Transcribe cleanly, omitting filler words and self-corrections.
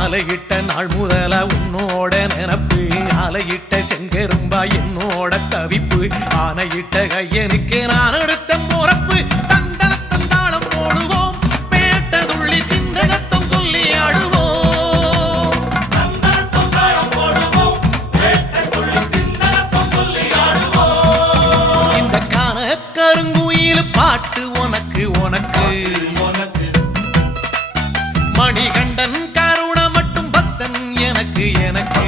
மாலையிட்ட நாள் முதல உன்னோட நினப்பு ஆலையிட்ட செங்கரும்பா என்னோட தவிப்பு ஆனையிட்ட கையனுக்கு நான் எடுத்த முறப்பு தந்தனத்தந்தாளம் போடுவோம் பேட்டதுள்ளி திந்தகத்தம் சொல்லி ஆடுவோம் இந்த காண கருங்குயில் பாட்டு உனக்கு உனக்கு மணிகண்டன் கருண மட்டும் பக்தன் எனக்கு எனக்கு